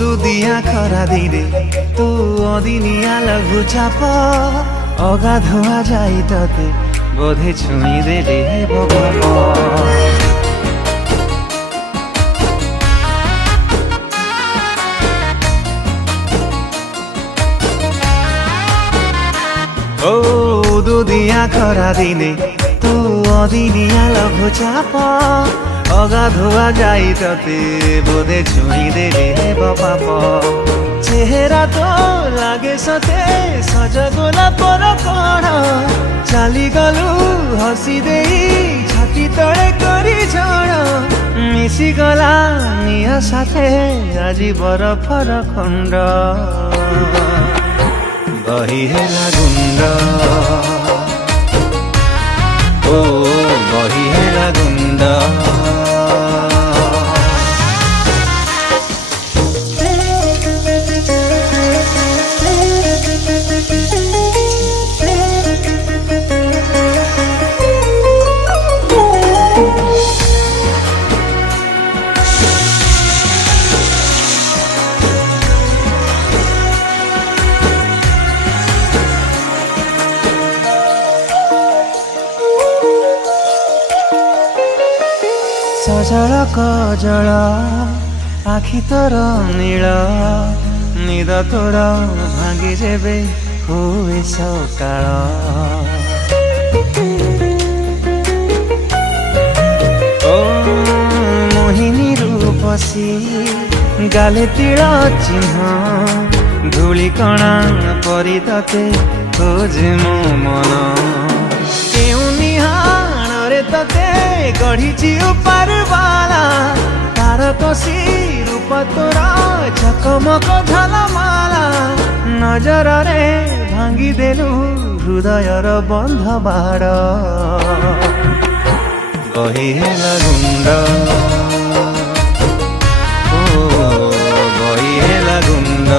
দুদিয়া খরা দিনে তু অদিনিয়া লঘু চাপ অগাধোয়া যাই ততে বোধে ছুঁই দেলে বগাব ও দুদিয়া খরা দিনে তু অদিনিয়া লঘু চাপ অগাধোয়া যাই ততে বোধে ছুঁই দেলে বাপ চেহারা তো লাগে সতে সজ গোলাপর কণ চালি গলু হসি দেই ছাতি তଳେ করি ঝড় মিশি গলা নিয়া সাথে আজি বরফর খণ্ড বহি হেলা গুণ্ড ও বহি হেলা গুণ্ড সজল কজল আখি তোর নীল নিদ তোর ভাঙ্গি যেবে হুয়ে সকাল ও মোহিনী রূপসী গালে তিল চিহ্ন ধূলি কণা পরি ততে খোঁজে মো মন কেউ নিহাণরে ততে গঢ়িছি উপারবালা তার কষি রূপ তোর ঝকমক ঝলমালা নজରରେ ভাঙ্গি ଦେଲୁ ହୃଦୟର ବନ୍ଧ ବାଡ଼ ବହି ହେଲା ଗୁଣ୍ଡ ଓ ବହି ହେଲା ଗୁଣ୍ଡ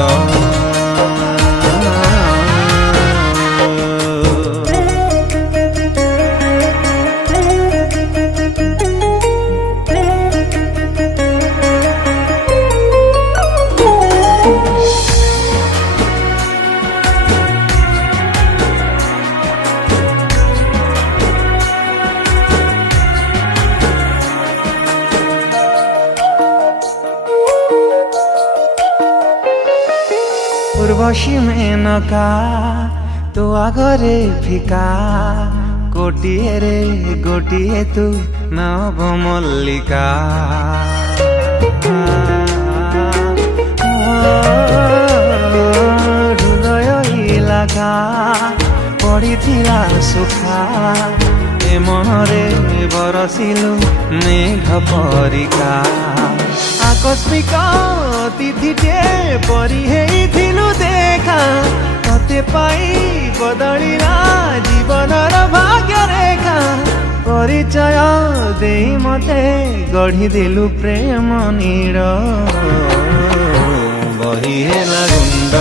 উর্বশী মেনকা তো আগরে ফিকা গোটিয়ে রে গোটিয়ে তু নব মল্লিকা হৃদয় ইলাকা পড়িথিলা সুখা এ মনরে বরসিলু মেঘ পরিকা আকস্মিক অতিথিটে পরি হেইথিলু দেখা ততে পাই বদলিলা জীবনর ভাগ্য রেখা পরিচয় দেই মতে গঢ়ি দেলু প্রেম নীড় বহি হেলা গুণ্ড